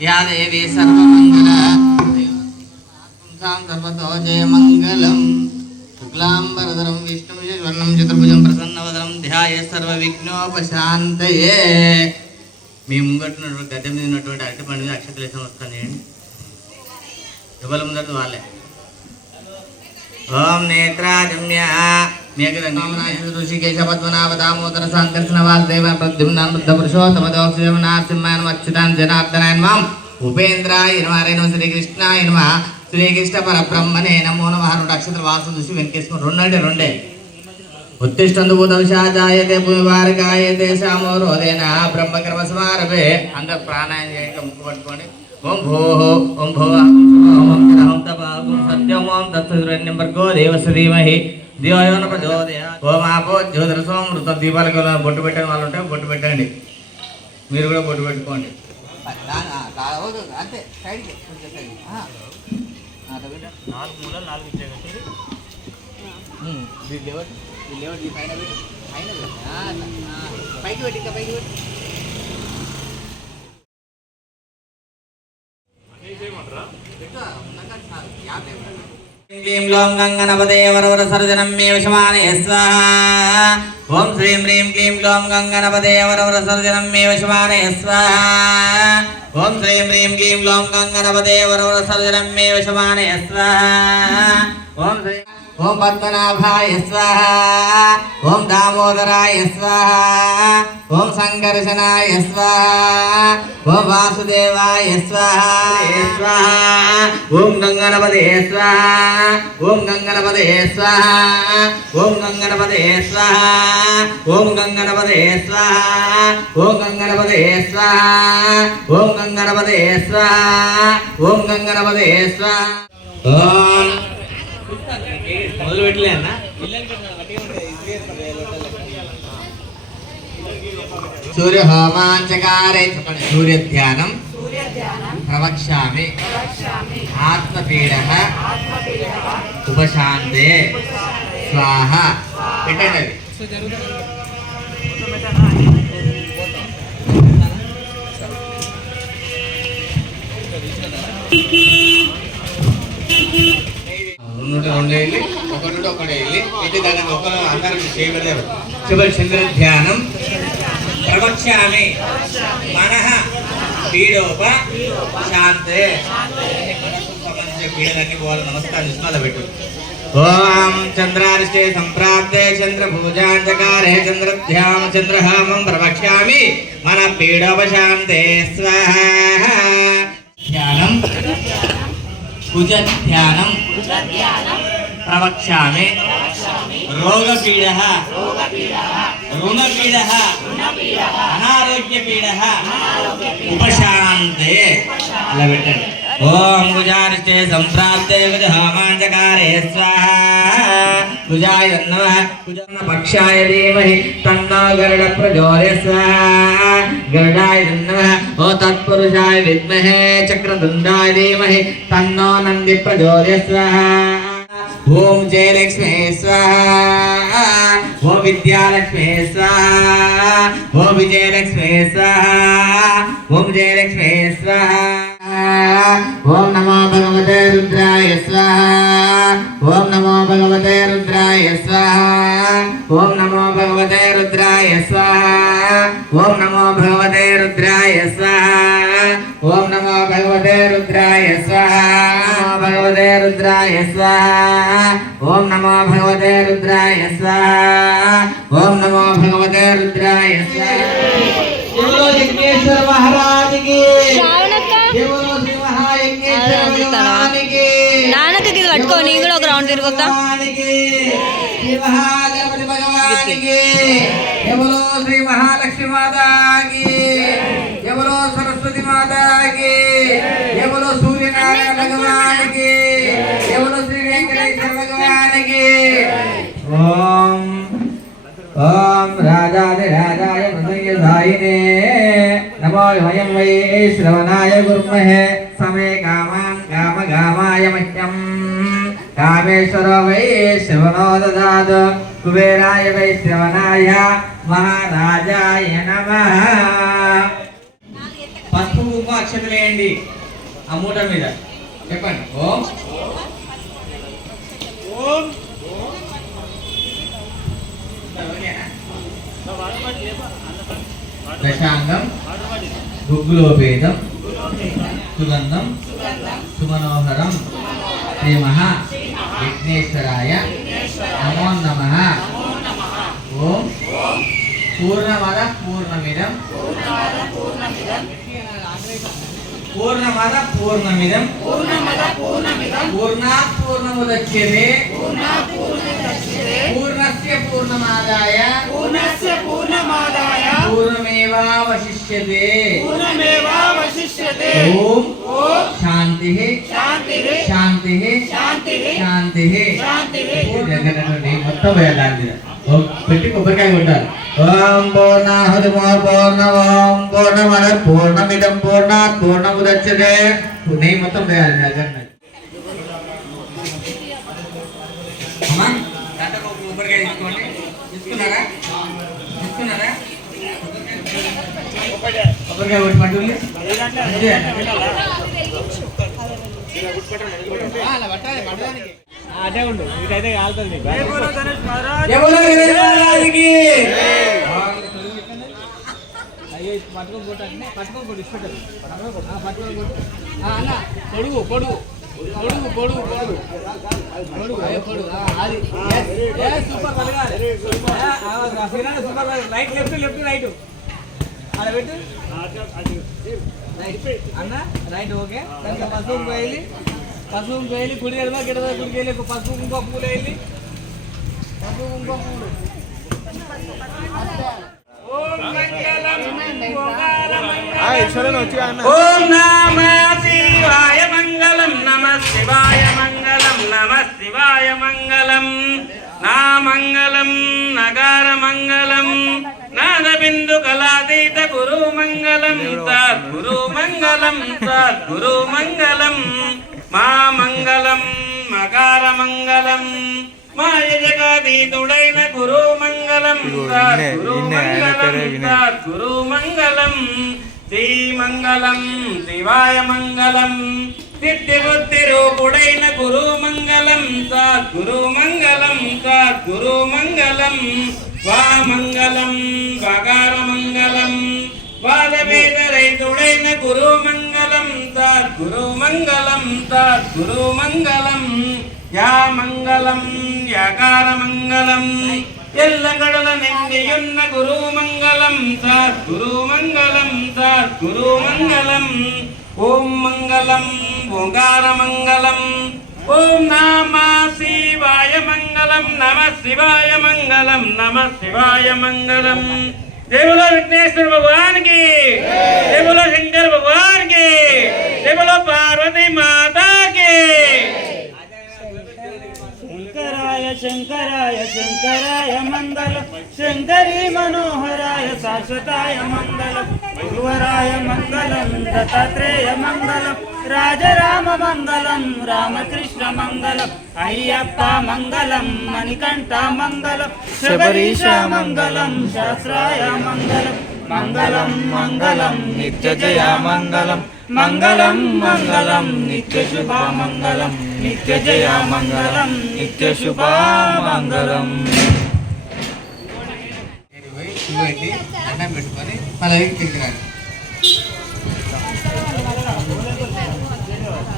Yeah దేవి సర్వమంగళ పుంసాం సర్వతో జయమంగళం శుక్లాంబరధరం విష్ణు స్వర్ణం చతుర్భుజం ప్రసన్నవదనం ధ్యాయ సర్వ విఘ్నోపశాంతయే మీ ముంగట్టున్నటువంటి గద్దె మీద ఉన్నటువంటి అరటి పండు మీద అక్షతలు వస్తాను చేయండి ఎవరి ముందర వాళ్ళే? ఓం నేత్రాజమ్య ఋషికేశ పద్మనాభ దామోదర వాసుదేవ ప్రద్యుమ్నాన్ బుద్ధ జనార్దనాయన్ మాం ఉపేంద్రాయ నమారేణ శ్రీకృష్ణాయ నమ శ్రీకృష్ణ పరబ్రహ్మనే నమో నమ రెండు అక్షత్ర వాసు చూసి వెనకేసుకుని రెండు రెండే ఉత్తిష్టందు భూతవశాజాయతే భూమివారకాయతే శామోరోదేన బ్రహ్మకర్మ సమారభే అందరు ప్రాణాయం చేయండి ముక్కు పట్టుకోండి ఓం భో ఓం భో ఓం తప ఓం సత్యం ఓం భర్గో ధీమహి దివయోన ప్రచోదయ ఓం ఆపో జ్యోతిరసోం మృత దీపాలకు బొట్టు పెట్టిన వాళ్ళు ఉంటే బొట్టు పెట్టండి. మీరు కూడా బొట్టు పెట్టుకోండి. అంతే సైడ్కి కొంచెం సైడ్ నాలుగు మూలలు నాలుగు ఇచ్చే కదా పైకి పెట్టి పైకి పెట్టి. క్లీం గ్లౌం గంగనపదే వరవర సర్జనం మే వశమానే స్వాహా ఓం శ్రీం హ్రీం క్లీం గ్లౌం గంగనపదే వరవర సర్జనం మే వశమానే స్వాహా ఓం శ్రీం హ్రీం క్లీం గ్లౌం గంగనపదే వరవర సర్జనం మే వశమానే స్వాహా ఓం శ్రీ ఓం పద్మనాభాయ స్వాహా ఓం దామోదరాయ స్వాహా ఓం సంకర్షణాయ స్వాహా ఓం వాసుదేవాయ స్వాహా స్వాహా ఓం గంగనపదే స్వాహా ఓం గంగనపదే స్వాహా ఓం గంగనపదే స్వాహా ఓం గంగనపదే స్వాహా ఓం గంగనపదే స్వాహా ఓం గంగనపదే స్వాహా ఓం గంగనపదే స్వాహా ఓం మొదలు పెట్టలే అన్న. సూర్య హోమాంచకారే చెప్పండి. సూర్య ధ్యానం. ప్రవక్ష్యామి. ఆత్మపీడ ఉపశాంతే. స్వాహ. పెట్టండి అది. రెండు రెండు వెళ్ళి ఒకటి నుండి ఒకటి వెళ్ళి ఇది దాని ఒకరు అందరూ చేయబడేవారు చివరి చంద్ర ధ్యానం. ప్రవక్ష్యామి మనః పీడోప శాంతే. పీడలన్నీ పోవాలి నమస్కారం విష్ణుల పెట్టు. ఓం చంద్రారిష్టే సంప్రాప్తే చంద్ర పూజాంచకారే చంద్ర ధ్యాన చంద్రహామం ప్రవక్ష్యామి. మన పీడోపశాంతే స్వాహ. ధ్యానం. కుజ ధ్యానం प्रवक्ष्यामि। रोगपीडः। ऋणपीडः। अनारोग्यपीडः। उपशान्ते। अलविटन् ॐ गुजारिष्टे सम्प्राप्ते विदहामाञ्चकारे स्वाहा। पूजाय नमः। पूजन पक्षाय धीमहि तन्नो गरुड प्रचोदयात् स्वाहा। गरुडाय नमः। ओ तत्पुरुषाय विद्महे, चक्रदुण्डाय धीमहि, तन्नो नन्दी प्रचोदयात् स्वाहा। ఓం జయలక్ష్మి స్వాహ. ఓం విద్యాలక్ష్మి స్వాహ. ఓం విజయలక్ష్మి స్వాహ. ఓం జయలక్ష్మి స్వాహ. ఓం నమో భగవతే రుద్రాయ స్వాహ. ఓం నమో భగవతే రుద్రాయ స్వాహ. ఓం నమో భగవతే రుద్రాయ స్వాహ. ఓం నమో భగవతే రుద్రాయ స్వాహ. ఓం నమో భగవతే రుద్రాయ స్వాహ. రుద్రాయ స్వాహా. ఓం నమో భగవతే రుద్రాయ స్వాహా. శివలో యజ్ఞేశ్వర మహారాజుకి. శ్రావణక్క. శివలో శ్రీ మహాయజ్ఞేశ్వర భగవానికి నాన్నకి పట్టుకో నీ కూడా ఒక రౌండ్ తిరుగుతా ఎవరో శ్రీ మహాలక్ష్మి మాతాకి. ఎవరో సరస్వతి మాతాకి. ఎవరో సూర్యనారాయణ భగవానికి భగవానికి ఓం ఓం రాజాదిరాజాయ మృదంగదాయినే నమో వయం వై శ్రవణాయ గుర్మహే. సమే కామాం కామ కామాయ మహ్యం. కామేశ్వరో వై శ్రవణో దదాతు. కుబేరాయ వై శ్రవణాయ మహారాజాయ నమః. అక్షతలు అక్షతలేయండి ఆ మూట మీద. చెప్పండి. ఓం. దశాంగం గుగ్గులోపేతం సుగంధం సుమనోహరం శ్రీ మహా విఘ్నేశ్వరాయ నమో నమ. ఓం పూర్ణమద పూర్ణమిదం. పూర్ణమద పూర్ణమిదం పూర్ణాత్ పూర్ణముదచ్యతే పూర్ణస్య పూర్ణమాదాయ పూర్ణస్య పూర్ణమాదాయ పూర్ణమేవావశిష్యతే పూర్ణమేవావశిష్యతే ఓం ఓం శాంతి శాంతిః శాంతి శాంతిః శాంతి శాంతిః దగ్గరటువంటి మొత్తం వేయాలి పెట్టి కొబ్బరికాయ కొట్టాలి ఓం పూర్ణాహుతి పూర్ణ పూర్ణమద పూర్ణమిదం పూర్ణాత్ పూర్ణముదచ్చతే నెయ్యి మొత్తం వేయాలి దగ్గర కొబ్బరికాయ తీసుకున్నారా? తీసుకున్నారా? కొబ్బరికాయ అలా పట్టాలి పట్టడానికి. అదే ఉండు ఇదైతే కాలుతుంది. అయ్యో పట్టుకొని కొట్టండి పట్టుకొని కొట్టు ఇష్టపడ్డారు పట్టుకొని కొట్టు అన్న పొడుగు పొడుగు. పొడుగు పొడుగు పొడుగు. పొడుగు అయ్యో పొడుగు. అది. సూపర్ పలకాలి super right left left right అలా పెట్టు. రైట్ అన్న రైట్ ఓకే కనుక పసుపు పోయి పసుపు పోయి కుడి ఎడమ గిడమ కుడికి వెళ్ళి పసుపు ఇంకో పూలు వెళ్ళి పసుపు ఇంకో పూలు. ఓం నమ శివాయ మంగళం నమ శివాయ మంగళం నమ శివాయ మంగళం. నా మంగళం నగార మంగళం నాద బిందు కళాతీత గురు మంగళం సద్గురు మంగళం సద్గురు మంగళం. మా మంగళం మకార మంగళం జగాతీతుడైన గురు మంగళం సద్గురు మంగళం సద్గురు మంగళం శ్రీమంగళం శివాయ మంగళం సిద్ధిబుద్ధి రూపుడైన గురు మంగళం సద్గురు మంగళం సద్గురు మంగళం వామంగళం వగార మంగళం వాదవేద రైతుడైన గురు మంగళం సద్గురు మంగళం సద్గురు మంగళం యా మంగళం యకార మంగళం ఎల్లగడల నిండియున్న గురు మంగళం సద్గురు మంగళం సద్గురు మంగళం ఓం మంగళం ఓంకార మంగళం ఓం నమ శివాయ మంగళం నమ శివాయ మంగళం నమ శివాయ మంగళం దేవులో విఘ్నేశ్వర భగవానికి దేవులో శంకర భగవానికి దేవులో పార్వతి మాతాకి శంకరాయ శంకరాయ శంకరాయ మంగళం శంకరీ మనోహరాయ శాశ్వతాయ మంగళం గురువరాయ మంగళం దత్తాత్రేయ మంగళం రాజరామ మంగళం రామకృష్ణ మంగళం అయ్యప్ప మంగళం మణికంఠ మంగళం శబరీష మంగళం శాస్త్రాయ మంగళం మంగళం మంగళం నిత్య జయ మంగళం మంగళం మంగళం నిత్య శుభ మంగళం నిత్య జయ మంగళం నిత్య శుభ మంగళం నేను పోయి పువ్వు పెట్టి అన్నం పెట్టుకొని మళ్ళీ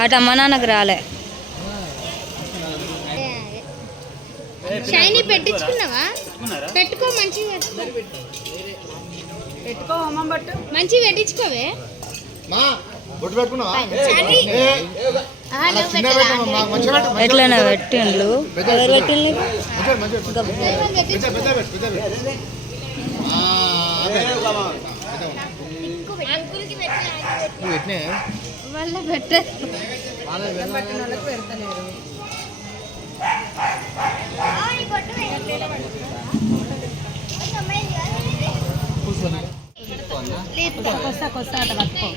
అటు అమ్మ నాన్నకు రాలే షైనీ పెట్టించుకున్నావా పెట్టుకో మంచిగా పెట్టుకో పెట్టుకో అమ్మ బట్టు మంచిగా పెట్టించుకోవే ఎట్లనే పెట్టిండ్లు ఎవరు పెట్టిండ్లు మంచిగా మంచిగా పెట్టు. దైవం పెద్ద పెట్టించుకో. పెద్ద నువ్వు వాళ్ళ కొస్తా కొస్తా అట్లా పట్టుకో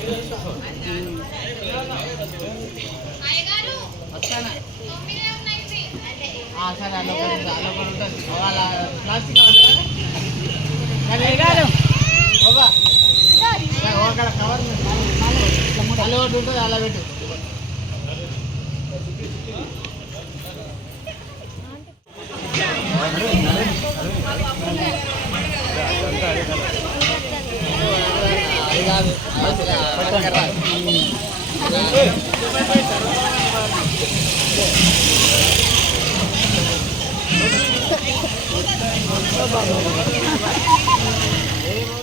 సరే అలా అలా ఉంటుంది. ప్లాస్టిక్ ఒకడ కవర్ ఉంది. అలా ఒకటి ఉంటుంది అలా పెట్టు ఆ